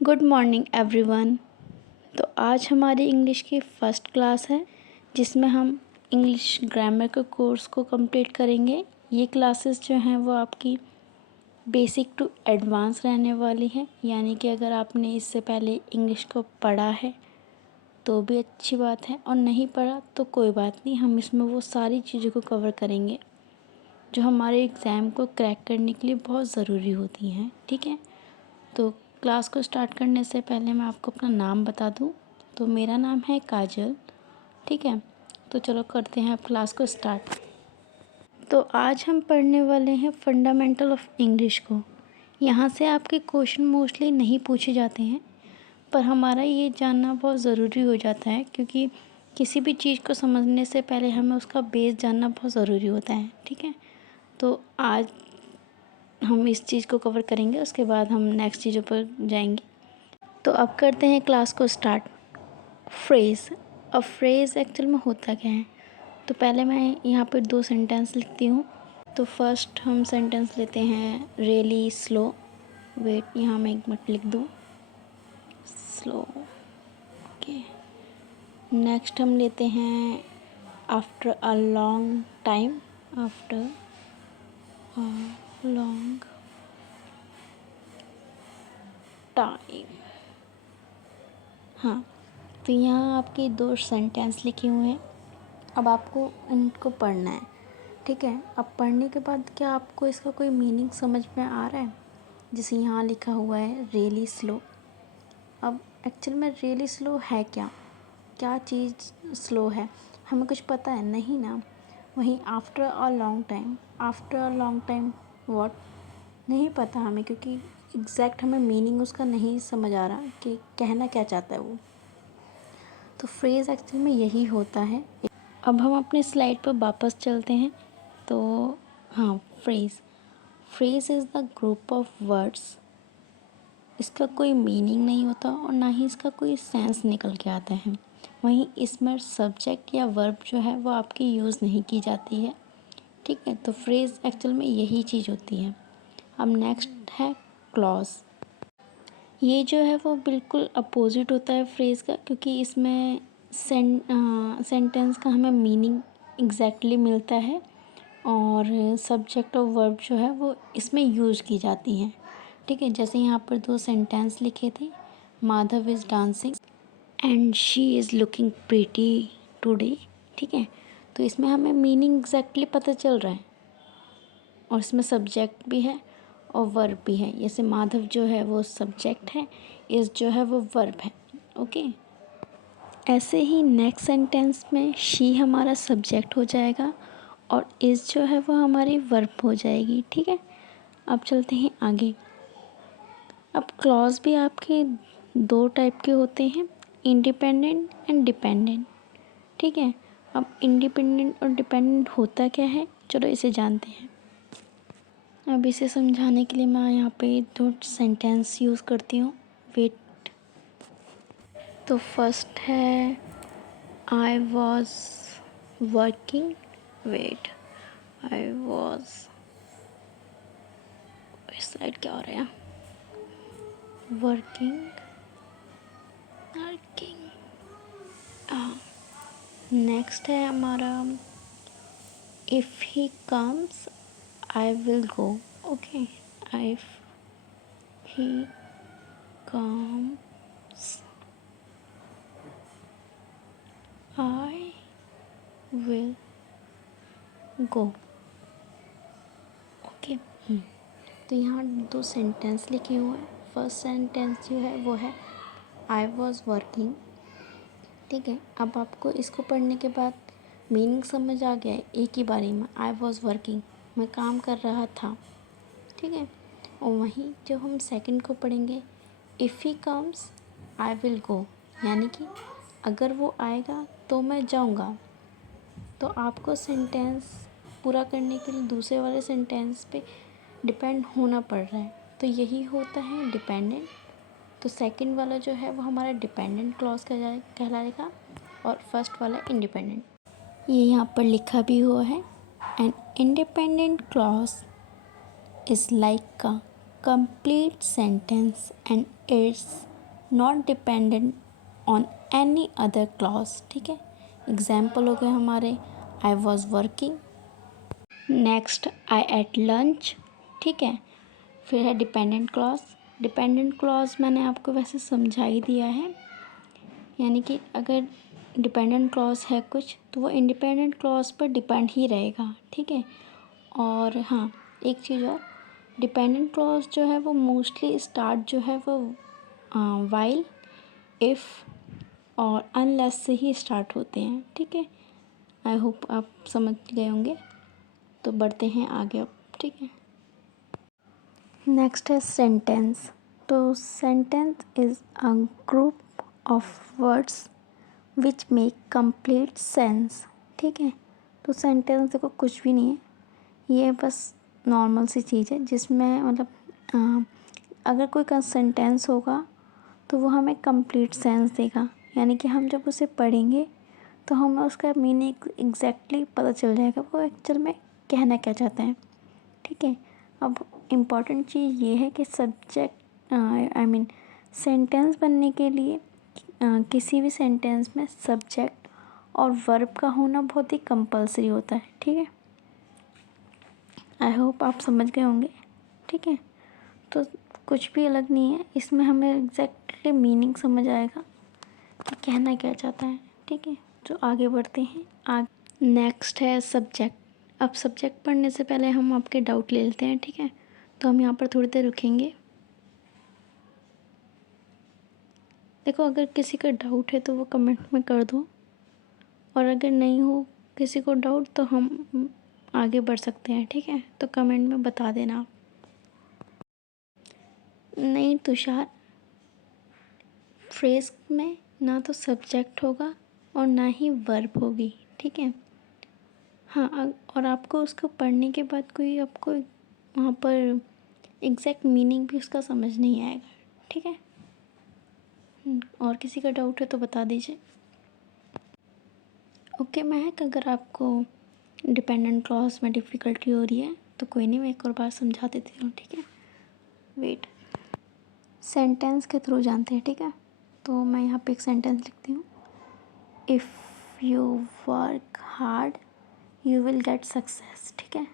Good morning everyone. तो आज हमारी इंग्लिश की फ़र्स्ट क्लास है जिसमें हम इंग्लिश ग्रामर के कोर्स को कंप्लीट करेंगे। ये क्लासेस जो हैं वो आपकी बेसिक टू एडवांस रहने वाली हैं, यानी कि अगर आपने इससे पहले इंग्लिश को पढ़ा है तो भी अच्छी बात है और नहीं पढ़ा तो कोई बात नहीं, हम इसमें वो सारी चीज़ों को कवर करेंगे जो हमारे एग्ज़ाम को क्रैक करने के लिए बहुत ज़रूरी होती हैं। ठीक है, तो क्लास को स्टार्ट करने से पहले मैं आपको अपना नाम बता दूं। तो मेरा नाम है काजल। ठीक है, तो चलो करते हैं अब क्लास को स्टार्ट। तो आज हम पढ़ने वाले हैं फंडामेंटल ऑफ इंग्लिश को। यहाँ से आपके क्वेश्चन मोस्टली नहीं पूछे जाते हैं, पर हमारा ये जानना बहुत ज़रूरी हो जाता है क्योंकि किसी भी चीज़ को समझने से पहले हमें उसका बेस जानना बहुत ज़रूरी होता है। ठीक है, तो आज हम इस चीज़ को कवर करेंगे, उसके बाद हम नेक्स्ट चीज़ों पर जाएंगे। तो अब करते हैं क्लास को स्टार्ट। फ्रेज़। अब फ्रेज़ एक्चुअल में होता क्या है, तो पहले मैं यहाँ पर 2 सेंटेंस लिखती हूँ। तो फर्स्ट हम सेंटेंस लेते हैं रियली स्लो। वेट, यहाँ मैं 1 मिनट लिख दूँ स्लो। ओके, नेक्स्ट हम लेते हैं after a long time. After a long time. हाँ, तो यहाँ आपके 2 सेंटेंस लिखे हुए हैं। अब आपको इनको पढ़ना है। ठीक है, अब पढ़ने के बाद क्या आपको इसका कोई मीनिंग समझ में आ रहा है? जैसे यहाँ लिखा हुआ है रियली स्लो। अब एक्चुअल में रियली स्लो है क्या, क्या चीज़ स्लो है, हमें कुछ पता है नहीं ना। वहीं after a long time, after a long time what, नहीं पता हमें, क्योंकि एग्जैक्ट हमें मीनिंग उसका नहीं समझ आ रहा कि कहना क्या चाहता है वो। तो फ्रेज़ एक्चुअल में यही होता है। अब हम अपने स्लाइड पर वापस चलते हैं। तो हाँ, phrase is the group of words. इसका कोई मीनिंग नहीं होता और ना ही इसका कोई सेंस निकल के आता है। वहीं इसमें सब्जेक्ट या वर्ब जो है वो आपकी यूज़ नहीं की जाती है। ठीक है, तो फ्रेज़ एक्चुअल में यही चीज़ होती है। अब नेक्स्ट है क्लॉज। ये जो है वो बिल्कुल अपोजिट होता है फ्रेज़ का, क्योंकि इसमें सेंटेंस का हमें मीनिंग एग्जैक्टली मिलता है और सब्जेक्ट और वर्ब जो है वो इसमें यूज़ की जाती हैं। ठीक है, जैसे यहाँ पर 2 सेंटेंस लिखे थे, Madhav is dancing and she is looking pretty today. ठीक है, तो इसमें हमें मीनिंग एग्जैक्टली पता चल रहा है और इसमें सब्जेक्ट भी है और वर्ब भी है। जैसे माधव जो है वो सब्जेक्ट है, इज़ जो है वो वर्ब है। ओके, ऐसे ही नेक्स्ट सेंटेंस में शी हमारा सब्जेक्ट हो जाएगा और इज़ जो है वो हमारी वर्ब हो जाएगी। ठीक है, अब चलते हैं आगे। अब क्लॉज भी आपके 2 टाइप के होते हैं, इंडिपेंडेंट एंड डिपेंडेंट। ठीक है, अब इंडिपेंडेंट और डिपेंडेंट होता क्या है, चलो इसे जानते हैं। अब इसे समझाने के लिए मैं यहाँ पे 2 सेंटेंस यूज़ करती हूँ। वेट, तो फर्स्ट है I was working. Wait, I was, इस साइड क्या हो रहा है, वर्किंग वर्किंग। नेक्स्ट है हमारा if he comes I will go. Okay, if he comes I will go. Okay, तो यहाँ 2 सेंटेंस लिखे हुए हैं। फर्स्ट सेंटेंस जो है वो है आई वॉज वर्किंग। ठीक है, अब आपको इसको पढ़ने के बाद मीनिंग समझ आ गया है एक ही बारी में। आई वॉज वर्किंग, मैं काम कर रहा था। ठीक है, और वहीं जब हम सेकंड को पढ़ेंगे if he comes I will गो, यानी कि अगर वो आएगा तो मैं जाऊँगा। तो आपको सेंटेंस पूरा करने के लिए दूसरे वाले सेंटेंस पे डिपेंड होना पड़ रहा है, तो यही होता है डिपेंडेंट। तो सेकंड वाला जो है वो हमारा डिपेंडेंट क्लॉज कहलाएगा और फर्स्ट वाला इंडिपेंडेंट। ये यहाँ पर लिखा भी हुआ है, an independent clause is like a complete sentence and its not dependent on any other clause, ठीक है। एग्जाम्पल हो गए हमारे I was working, next I ate lunch, ठीक है। फिर है डिपेंडेंट क्लॉज। डिपेंडेंट क्लॉज मैंने आपको वैसे समझा ही दिया है, यानी कि अगर डिपेंडेंट क्लॉज है कुछ तो वो इंडिपेंडेंट क्लॉज पर डिपेंड ही रहेगा, ठीक है। और हाँ, एक चीज़ और, डिपेंडेंट क्लॉज जो है वो मोस्टली स्टार्ट जो है वो वाइल, इफ़ और अनलेस से ही स्टार्ट होते हैं, ठीक है। आई होप आप समझ गए होंगे। तो बढ़ते हैं आगे अब, ठीक है। नेक्स्ट है सेंटेंस। तो sentence is a group of words which make complete sense, ठीक है। तो सेंटेंस देखो कुछ भी नहीं है, ये बस नॉर्मल सी चीज़ है जिसमें मतलब अगर कोई का सेंटेंस होगा तो वो हमें कंप्लीट सेंस देगा, यानी कि हम जब उसे पढ़ेंगे तो हमें उसका मीनिंग एग्जैक्टली पता चल जाएगा वो एक्चुअल में कहना क्या चाहते हैं, ठीक है। अब इम्पॉर्टेंट चीज़ ये है कि सब्जेक्ट आई मीन सेंटेंस बनने के लिए किसी भी सेंटेंस में सब्जेक्ट और वर्ब का होना बहुत ही कंपलसरी होता है, ठीक है। आई होप आप समझ गए होंगे, ठीक है। तो कुछ भी अलग नहीं है इसमें, हमें एग्जैक्टली मीनिंग समझ आएगा कि कहना क्या चाहता है, ठीक है। तो आगे बढ़ते हैं। नेक्स्ट है सब्जेक्ट। अब सब्जेक्ट पढ़ने से पहले हम आपके डाउट ले लेते हैं, ठीक है। तो हम यहाँ पर थोड़ी देर रुकेंगे। देखो अगर किसी का डाउट है तो वो कमेंट में कर दो, और अगर नहीं हो किसी को डाउट तो हम आगे बढ़ सकते हैं, ठीक है। तो कमेंट में बता देना। नहीं तुषार, फ्रेज में ना तो सब्जेक्ट होगा और ना ही वर्ब होगी, ठीक है। हाँ और आपको उसको पढ़ने के बाद कोई आपको वहाँ पर एग्जैक्ट मीनिंग भी उसका समझ नहीं आएगा, ठीक है। और किसी का डाउट है तो बता दीजिए। ओके महक, अगर आपको डिपेंडेंट क्लॉज में डिफ़िकल्टी हो रही है तो कोई नहीं, मैं एक और बार समझा देती हूँ, ठीक है। वेट, सेंटेंस के थ्रू जानते हैं, ठीक है। तो मैं यहाँ पे एक सेंटेंस लिखती हूँ। If you work hard you will get success, ठीक है।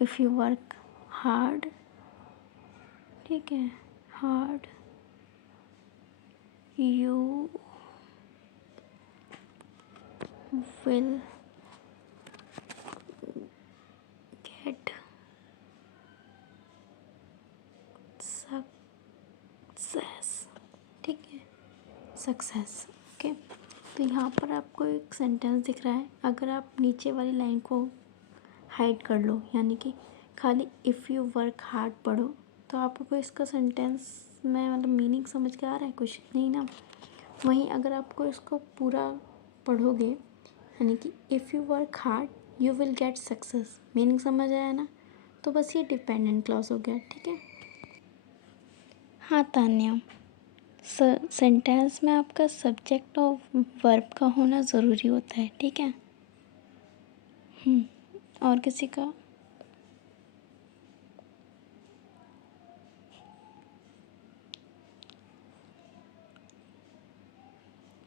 इफ़ यू वर्क हार्ड, ठीक है, hard you will get success, ठीक है, सक्सेस, ओके। तो यहाँ पर आपको एक सेंटेंस दिख रहा है, अगर आप नीचे वाली लाइन को हाइड कर लो, यानी कि खाली इफ़ यू वर्क हार्ड पढ़ो, तो आपको इसका सेंटेंस में मतलब मीनिंग समझ के आ रहा है? कुछ नहीं ना। वहीं अगर आपको इसको पूरा पढ़ोगे, यानी कि if you work hard you will get success, meaning समझ आया ना। तो बस ये डिपेंडेंट क्लॉज हो गया, ठीक है। हाँ तान्या, सेंटेंस में आपका सब्जेक्ट और वर्ब का होना ज़रूरी होता है, ठीक है। और किसी का?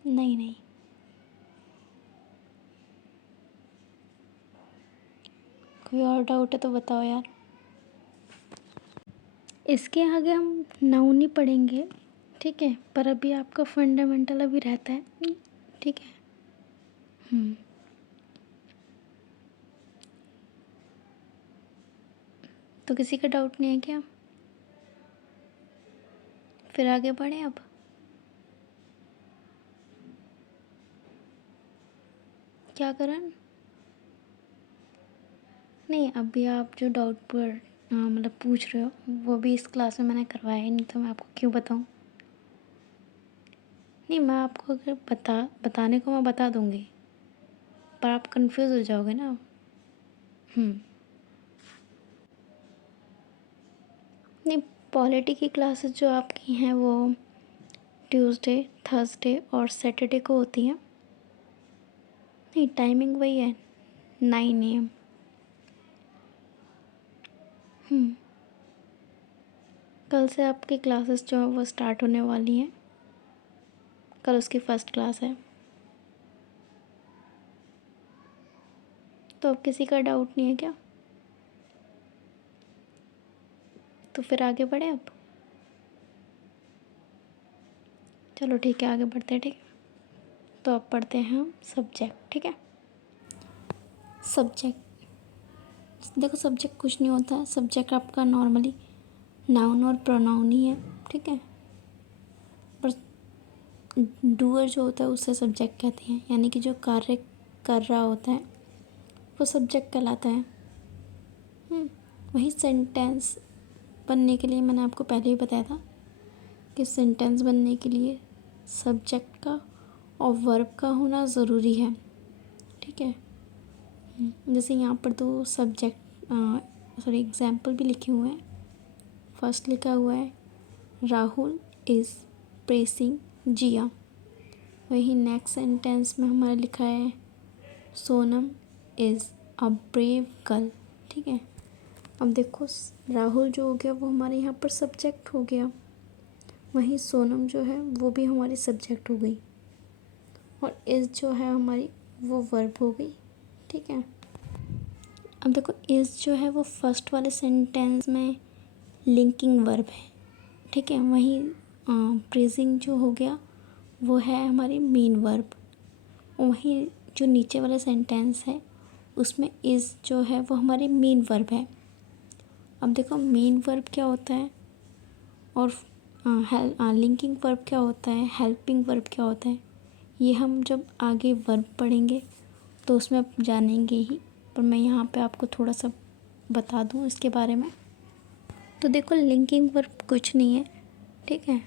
नहीं नहीं। कोई और डाउट है तो बताओ यार। इसके आगे हम नाउन नहीं पढ़ेंगे, ठीक है, पर अभी आपका फंडामेंटल अभी रहता है, ठीक है। तो किसी का डाउट नहीं है क्या? फिर आगे बढ़ें अब। क्या करें? नहीं, अभी आप जो डाउट पर मतलब पूछ रहे हो वो भी इस क्लास में मैंने करवाया ही नहीं, तो मैं आपको क्यों बताऊँ। नहीं, मैं आपको अगर बताने को मैं बता दूँगी, पर आप कंफ्यूज हो जाओगे ना। नहीं, पॉलिटी की क्लासेस जो आपकी हैं वो ट्यूसडे, थर्सडे और सैटरडे को होती हैं। नहीं, टाइमिंग वही है, 9 AM। कल से आपकी क्लासेस जो हैं वो स्टार्ट होने वाली हैं। कल उसकी फर्स्ट क्लास है। तो अब किसी का डाउट नहीं है क्या? तो फिर आगे बढ़े अब। चलो ठीक है, आगे बढ़ते हैं। ठीक है, तो अब पढ़ते हैं हम सब्जेक्ट। ठीक है, सब्जेक्ट, देखो सब्जेक्ट कुछ नहीं होता है। सब्जेक्ट आपका नॉर्मली नाउन और प्रोनाउन ही है। ठीक है, पर डूअर जो होता है उसे सब्जेक्ट कहते हैं, यानी कि जो कार्य कर रहा होता है वो सब्जेक्ट कहलाता है। वही सेंटेंस बनने के लिए मैंने आपको पहले ही बताया था कि सेंटेंस बनने के लिए सब्जेक्ट का और वर्ब का होना ज़रूरी है। ठीक है, जैसे यहाँ पर दो एग्जाम्पल भी लिखे हुए हैं। फर्स्ट लिखा हुआ है राहुल इज़ प्रेसिंग जिया। वही नेक्स्ट सेंटेंस में हमारा लिखा है Sonam is a brave girl. ठीक है, अब देखो राहुल जो हो गया वो हमारे यहाँ पर सब्जेक्ट हो गया, वहीं सोनम जो है वो भी हमारी सब्जेक्ट हो गई, और इज़ जो है हमारी वो वर्ब हो गई। ठीक है, अब देखो इज़ जो है वो फर्स्ट वाले सेंटेंस में लिंकिंग वर्ब है। ठीक है, वहीं प्रेजिंग जो हो गया वो है हमारी मेन वर्ब। वहीं जो नीचे वाला सेंटेंस है उसमें इज़ जो है वो हमारी मेन वर्ब है। अब देखो मेन वर्ब क्या होता है और लिंकिंग वर्ब क्या होता है, हेल्पिंग वर्ब क्या होता है, ये हम जब आगे वर्ब पढ़ेंगे तो उसमें आप जानेंगे ही, पर मैं यहाँ पे आपको थोड़ा सा बता दूँ इसके बारे में। तो देखो लिंकिंग वर्ब कुछ नहीं है। ठीक है,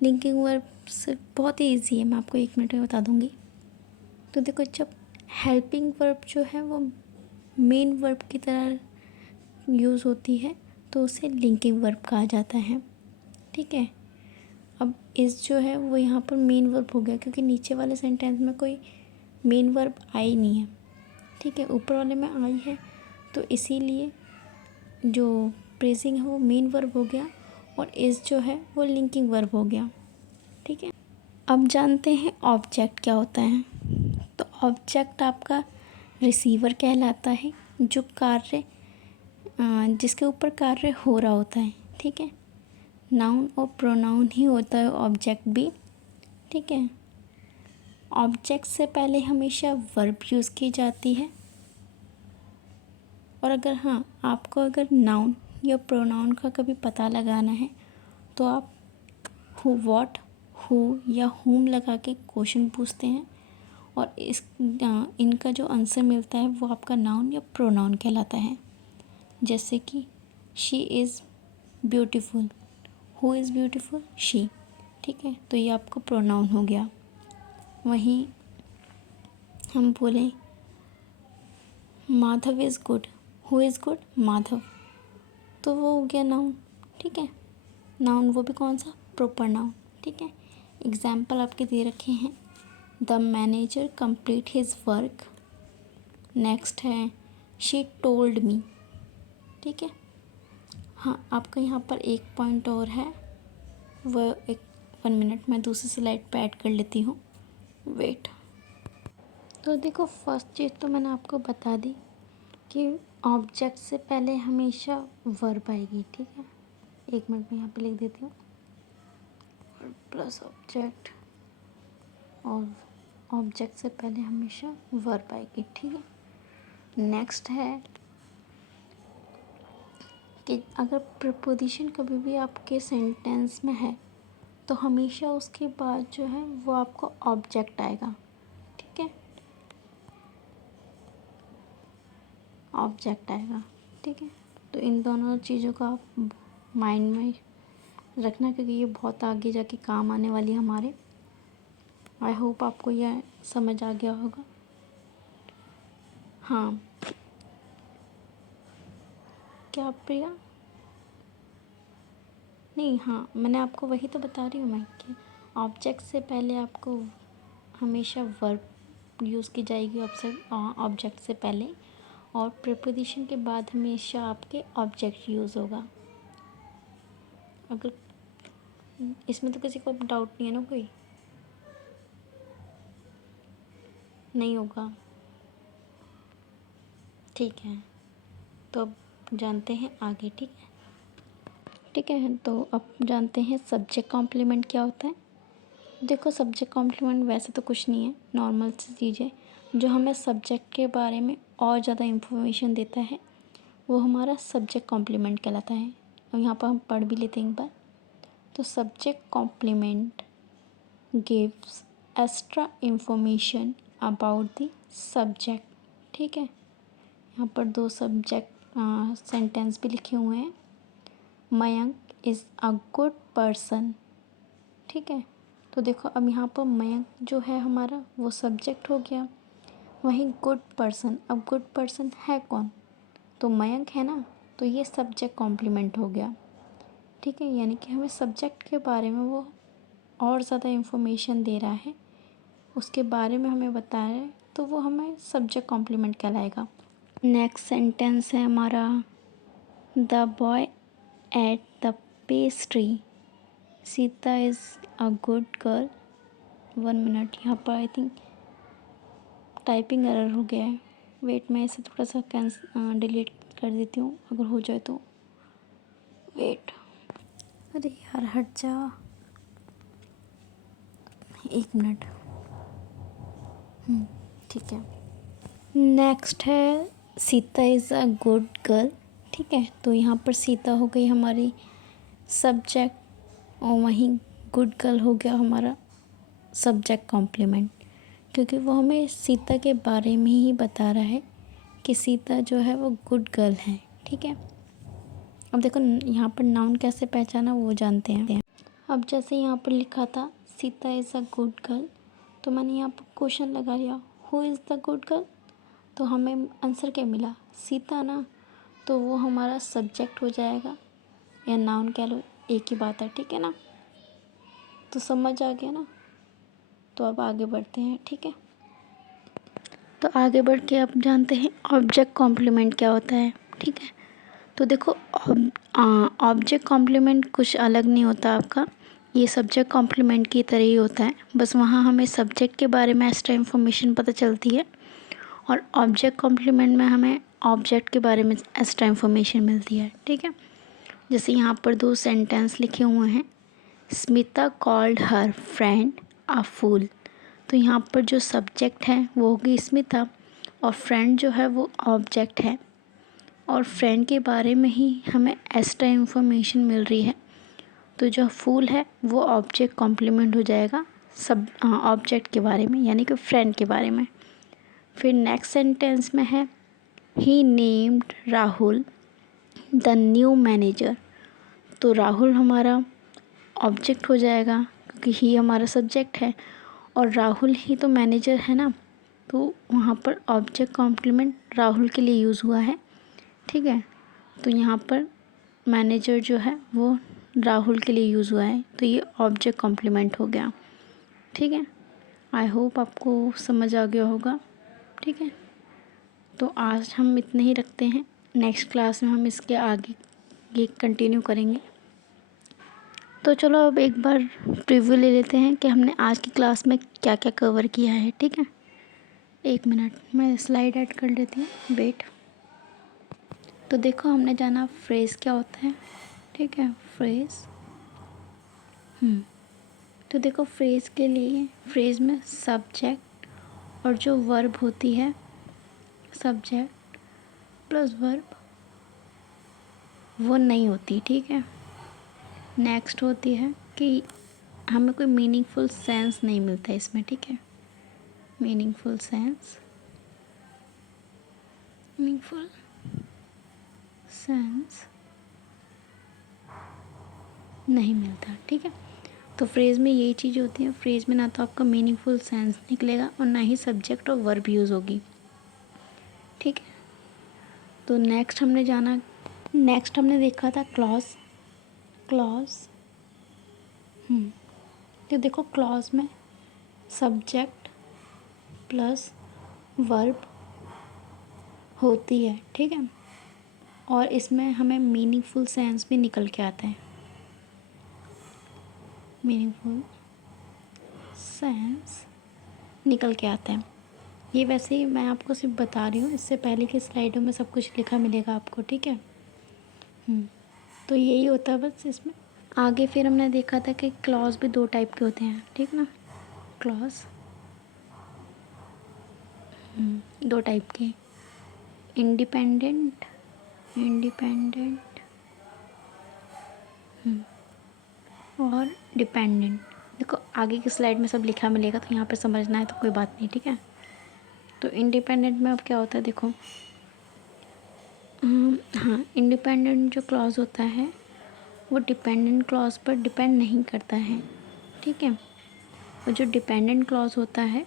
लिंकिंग वर्ब से बहुत ही ईजी है, मैं आपको 1 मिनट में बता दूँगी। तो देखो जब हेल्पिंग वर्ब जो है वो मेन वर्ब की तरह यूज़ होती है तो उसे लिंकिंग वर्ब कहा जाता है। ठीक है, अब इस जो है वो यहाँ पर मेन वर्ब हो गया क्योंकि नीचे वाले सेंटेंस में कोई मेन वर्ब आई नहीं है। ठीक है, ऊपर वाले में आई है, तो इसीलिए जो प्रेजिंग है वो मेन वर्ब हो गया और इस जो है वो लिंकिंग वर्ब हो गया। ठीक है, अब जानते हैं ऑब्जेक्ट क्या होता है। तो ऑब्जेक्ट आपका रिसीवर कहलाता है, जो कार्य जिसके ऊपर कार्य हो रहा होता है। ठीक है, नाउन और प्रोनाउन ही होता है ऑब्जेक्ट भी। ठीक है, ऑब्जेक्ट से पहले हमेशा वर्ब यूज़ की जाती है, और अगर आपको अगर नाउन या प्रोनाउन का कभी पता लगाना है तो आप हु, व्हाट, हु या हुम लगा के क्वेश्चन पूछते हैं, और इनका जो आंसर मिलता है वो आपका नाउन या प्रोनाउन कहलाता है। जैसे कि she is beautiful, who is beautiful, she. ठीक है, तो ये आपका प्रोनाउन हो गया। वहीं हम बोलें Madhav is good, who is good, Madhav, तो वो हो गया नाउन। ठीक है, नाउन वो भी कौन सा, प्रॉपर नाउन। ठीक है, एग्जाम्पल आपके दे रखे हैं the manager complete his work. Next है शी टोल्ड मी। ठीक है, हाँ आपका यहाँ पर एक पॉइंट और है, वो 1 मिनट मैं दूसरी स्लाइड पे ऐड कर लेती हूँ, वेट। तो देखो फर्स्ट चीज़ तो मैंने आपको बता दी कि ऑब्जेक्ट से पहले हमेशा वर्ब आएगी। ठीक है, 1 मिनट में यहाँ पे लिख देती हूँ, प्लस ऑब्जेक्ट, और ऑब्जेक्ट से पहले हमेशा वर्ब आएगी। ठीक है, नेक्स्ट है कि अगर प्रपोजिशन कभी भी आपके सेंटेंस में है तो हमेशा उसके बाद जो है वो आपको ऑब्जेक्ट आएगा। ठीक है, ऑब्जेक्ट आएगा। ठीक है, तो इन दोनों चीज़ों का आप माइंड में रखना क्योंकि ये बहुत आगे जाके काम आने वाली है हमारे। आई होप आपको यह समझ आ गया होगा। हाँ, क्या प्रिया? नहीं, हाँ मैंने आपको वही तो बता रही हूँ मैं कि ऑब्जेक्ट से पहले आपको हमेशा वर्ब यूज़ की जाएगी ऑब्जेक्ट से पहले, और प्रीपोजिशन के बाद हमेशा आपके ऑब्जेक्ट यूज़ होगा। अगर इसमें तो किसी को डाउट नहीं है ना कोई? नहीं होगा। ठीक है, तो अब जानते हैं आगे। ठीक है, ठीक है, तो अब जानते हैं सब्जेक्ट कॉम्प्लीमेंट क्या होता है। देखो, सब्जेक्ट कॉम्प्लीमेंट वैसे तो कुछ नहीं है, नॉर्मल सी चीज़ है जो हमें सब्जेक्ट के बारे में और ज़्यादा इन्फॉर्मेशन देता है, वो हमारा सब्जेक्ट कॉम्प्लीमेंट कहलाता है। और यहाँ पर हम पढ़ भी लेते हैं एक बार। तो subject complement gives extra information about the subject. ठीक है, यहाँ पर दो सब्जेक्ट सेंटेंस भी लिखे हुए हैं। Mayank is a good person. ठीक है, तो देखो अब यहाँ पर मयंक जो है हमारा वो सब्जेक्ट हो गया, वहीं गुड पर्सन, अब गुड पर्सन है कौन, तो मयंक है ना, तो ये सब्जेक्ट कॉम्प्लीमेंट हो गया। ठीक है, यानी कि हमें सब्जेक्ट के बारे में वो और ज़्यादा इन्फॉर्मेशन दे रहा है, उसके बारे में हमें बता रहा है, तो वो हमें सब्जेक्ट कॉम्प्लीमेंट कहलाएगा। नेक्स्ट सेंटेंस है हमारा, the boy at the pastry, Sita is a good girl. 1 minute, यहाँ पर आई थिंक टाइपिंग एरर हो गया है। वेट, मैं इसे थोड़ा सा डिलीट कर देती हूँ अगर हो जाए तो। वेट, अरे यार हट जा, 1 मिनट। ठीक है, नेक्स्ट है Sita is a good girl. ठीक है, तो यहाँ पर सीता हो गई हमारी सब्जेक्ट और वहीं गुड गर्ल हो गया हमारा सब्जेक्ट कॉम्प्लीमेंट, क्योंकि वो हमें सीता के बारे में ही बता रहा है कि सीता जो है वो गुड गर्ल है। ठीक है, अब देखो यहाँ पर नाउन कैसे पहचाना वो जानते हैं। अब जैसे यहाँ पर लिखा था Sita is a good girl, तो मैंने यहाँ पर क्वेश्चन लगा लिया, who is the good girl, तो हमें आंसर क्या मिला, सीता ना, तो वो हमारा सब्जेक्ट हो जाएगा या नाउन कह लो, एक ही बात है। ठीक है ना, तो समझ आ गया ना। तो अब आगे बढ़ते हैं। ठीक है, तो आगे बढ़ के अब जानते हैं ऑब्जेक्ट कॉम्प्लीमेंट क्या होता है। ठीक है, तो देखो ऑब्जेक्ट कॉम्प्लीमेंट कुछ अलग नहीं होता आपका, ये सब्जेक्ट कॉम्प्लीमेंट की तरह ही होता है, बस वहाँ हमें सब्जेक्ट के बारे में एक्स्ट्रा इन्फॉर्मेशन पता चलती है और ऑब्जेक्ट कॉम्प्लीमेंट में हमें ऑब्जेक्ट के बारे में एक्स्ट्रा इन्फॉर्मेशन मिलती है। ठीक है, जैसे यहाँ पर दो सेंटेंस लिखे हुए हैं, स्मिता कॉल्ड हर फ्रेंड अ फूल, तो यहाँ पर जो सब्जेक्ट है वो होगी स्मिता और फ्रेंड जो है वो ऑब्जेक्ट है, और फ्रेंड के बारे में ही हमें एक्स्ट्रा इन्फॉर्मेशन मिल रही है, तो जो फूल है वो ऑब्जेक्ट कॉम्प्लीमेंट हो जाएगा सब ऑब्जेक्ट के बारे में, यानी कि फ्रेंड के बारे में। फिर नेक्स्ट सेंटेंस में है, he named Rahul the new manager, तो राहुल हमारा ऑब्जेक्ट हो जाएगा क्योंकि ही हमारा सब्जेक्ट है और राहुल ही तो मैनेजर है ना, तो वहाँ पर ऑब्जेक्ट कॉम्प्लीमेंट राहुल के लिए यूज़ हुआ है। ठीक है, तो यहाँ पर मैनेजर जो है वो राहुल के लिए यूज़ हुआ है, तो ये ऑब्जेक्ट कॉम्प्लीमेंट हो गया। ठीक है, आई होप आपको समझ आ गया होगा। ठीक है, तो आज हम इतने ही रखते हैं, नेक्स्ट क्लास में हम इसके आगे ये कंटिन्यू करेंगे। तो चलो अब एक बार प्रीव्यू ले लेते हैं कि हमने आज की क्लास में क्या क्या कवर किया है। ठीक है, 1 मिनट मैं स्लाइड ऐड कर लेती हूँ, वेट। तो देखो हमने जाना फ्रेज़ क्या होता है। ठीक है, फ्रेज़, तो देखो फ्रेज़ के लिए फ्रेज़ में सब्जेक्ट और जो वर्ब होती है, सब्जेक्ट प्लस वर्ब, वो नहीं होती। ठीक है, नेक्स्ट होती है कि हमें कोई मीनिंगफुल सेंस नहीं मिलता इसमें। ठीक है, मीनिंगफुल सेंस नहीं मिलता। ठीक है, तो फ्रेज़ में यही चीज़ होती है, फ्रेज़ में ना तो आपका मीनिंगफुल सेंस निकलेगा और ना ही सब्जेक्ट और वर्ब यूज़ होगी। ठीक है, तो नेक्स्ट हमने देखा था क्लॉज। तो देखो क्लॉज में सब्जेक्ट प्लस वर्ब होती है। ठीक है, और इसमें हमें मीनिंगफुल सेंस भी निकल के आता है, मीनिंगफुल सेंस निकल के आता है। ये वैसे ही मैं आपको सिर्फ बता रही हूँ, इससे पहले की स्लाइडों में सब कुछ लिखा मिलेगा आपको, ठीक है। तो यही होता है बस इसमें। आगे फिर हमने देखा था कि क्लॉज भी दो टाइप के होते हैं, ठीक ना। क्लॉज दो टाइप के, इंडिपेंडेंट इंडिपेंडेंट और डिपेंडेंट। देखो आगे की स्लाइड में सब लिखा मिलेगा, तो यहाँ पे समझना है तो कोई बात नहीं, ठीक है। तो इंडिपेंडेंट में अब क्या होता है देखो, हाँ, इंडिपेंडेंट जो क्लॉज होता है वो डिपेंडेंट क्लॉज पर डिपेंड नहीं करता है, ठीक है। और जो डिपेंडेंट क्लॉज होता है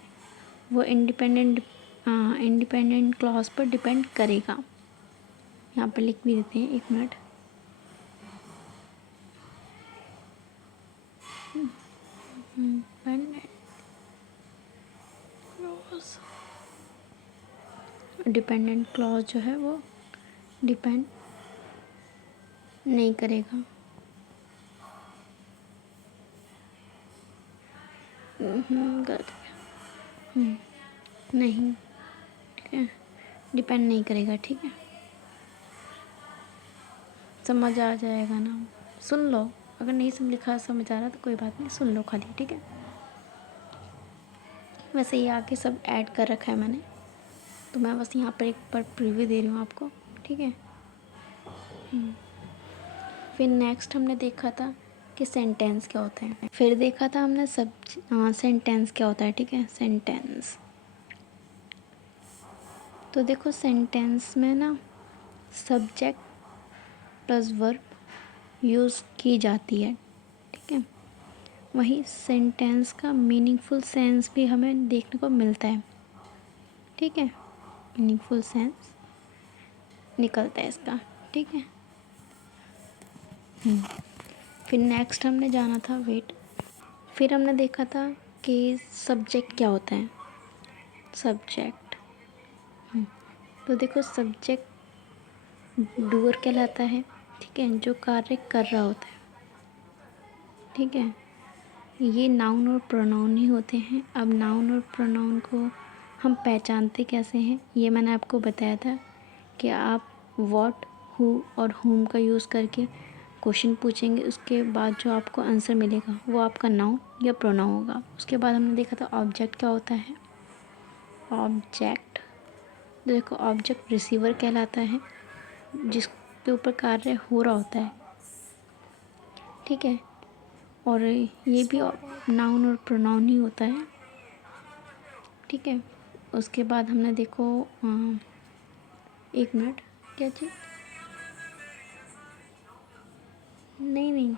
वो इंडिपेंडेंट क्लॉज पर डिपेंड करेगा। यहाँ पर लिख भी देते हैं, एक मिनट। डिपेंडेंट क्लॉज जो है वो डिपेंड नहीं करेगा। गलत हो गया। नहीं, ठीक है, डिपेंड नहीं करेगा, ठीक है। समझ आ जाएगा ना, सुन लो। अगर नहीं लिखा समझ आ रहा तो कोई बात नहीं, सुन लो खाली, ठीक है। वैसे ये आके सब ऐड कर रखा है मैंने, तो मैं बस यहाँ पर एक बार प्रीव्यू दे रही हूँ आपको, ठीक है। फिर नेक्स्ट हमने देखा था कि सेंटेंस क्या होता है। फिर देखा था हमने सेंटेंस क्या होता है, ठीक है। सेंटेंस, तो देखो सेंटेंस में ना सब्जेक्ट प्लस वर्ब यूज़ की जाती है, ठीक है। वहीं सेंटेंस का मीनिंगफुल सेंस भी हमें देखने को मिलता है, ठीक है। मीनिंगफुल सेंस निकलता है इसका, ठीक है। फिर नेक्स्ट हमने जाना था वेट। फिर हमने देखा था कि सब्जेक्ट क्या होता है। सब्जेक्ट, तो देखो सब्जेक्ट डूअर कहलाता है, ठीक है, जो कार्य कर रहा होता है, ठीक है। ये नाउन और प्रोनाउन ही होते हैं। अब नाउन और प्रोनाउन को हम पहचानते कैसे हैं, ये मैंने आपको बताया था कि आप व्हाट, हु और हुम का यूज़ करके क्वेश्चन पूछेंगे, उसके बाद जो आपको आंसर मिलेगा वो आपका नाउन या प्रोनाउन होगा। उसके बाद हमने देखा था ऑब्जेक्ट क्या होता है। ऑब्जेक्ट, देखो ऑब्जेक्ट रिसीवर कहलाता है, जिसके ऊपर कार्य हो रहा होता है, ठीक है। और ये भी नाउन और प्रोनाउन ही होता है, ठीक है। उसके बाद हमने देखो एक मिनट, क्या चीज़, नहीं,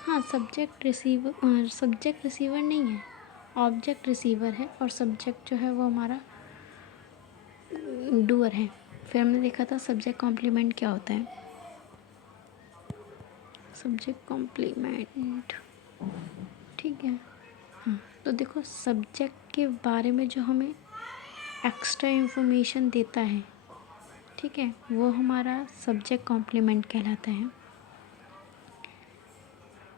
हाँ, सब्जेक्ट रिसीवर नहीं है, ऑब्जेक्ट रिसीवर है और सब्जेक्ट जो है वो हमारा डूअर है। फिर हमने देखा था सब्जेक्ट कॉम्प्लीमेंट क्या होता है। सब्जेक्ट कॉम्प्लीमेंट, ठीक है। हाँ, तो देखो सब्जेक्ट के बारे में जो हमें एक्स्ट्रा इंफॉर्मेशन देता है, ठीक है, वो हमारा सब्जेक्ट कॉम्प्लीमेंट कहलाता है।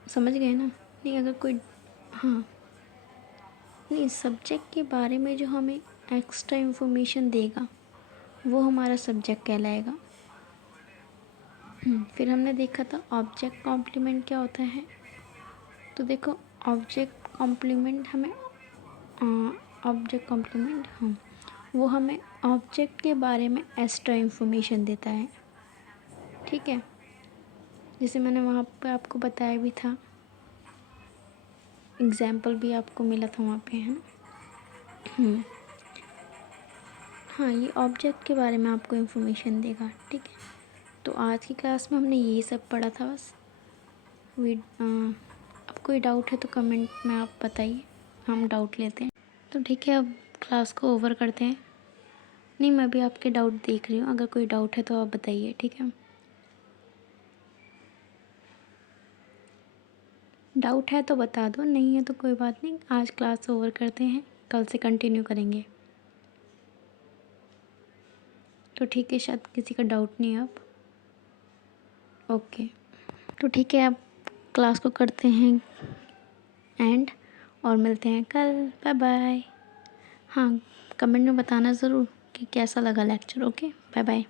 समझ गए ना। नहीं अगर कोई, हाँ, नहीं, सब्जेक्ट के बारे में जो हमें एक्स्ट्रा इंफॉर्मेशन देगा वो हमारा सब्जेक्ट कहलाएगा। फिर हमने देखा था ऑब्जेक्ट कॉम्प्लीमेंट क्या होता है। तो देखो ऑब्जेक्ट कॉम्प्लीमेंट हाँ, वो हमें ऑब्जेक्ट के बारे में एक्स्ट्रा इंफॉर्मेशन देता है, ठीक है। जैसे मैंने वहाँ पे आपको बताया भी था, एग्जाम्पल भी आपको मिला था वहाँ पे, है ना। हाँ, ये ऑब्जेक्ट के बारे में आपको इन्फॉर्मेशन देगा, ठीक है। तो आज की क्लास में हमने यही सब पढ़ा था बस। अब कोई डाउट है तो कमेंट में आप बताइए, हम डाउट लेते हैं। तो ठीक है, अब क्लास को ओवर करते हैं। नहीं, मैं भी आपके डाउट देख रही हूँ, अगर कोई डाउट है तो आप बताइए, ठीक है। डाउट है तो बता दो, नहीं है तो कोई बात नहीं, आज क्लास ओवर करते हैं, कल से कंटिन्यू करेंगे। तो ठीक है, शायद किसी का डाउट नहीं है अब। ओके, तो ठीक है, अब क्लास को करते हैं एंड। और मिलते हैं कल। Bye bye. हाँ, कमेंट में बताना ज़रूर कि कैसा लगा लेक्चर। Okay, bye bye.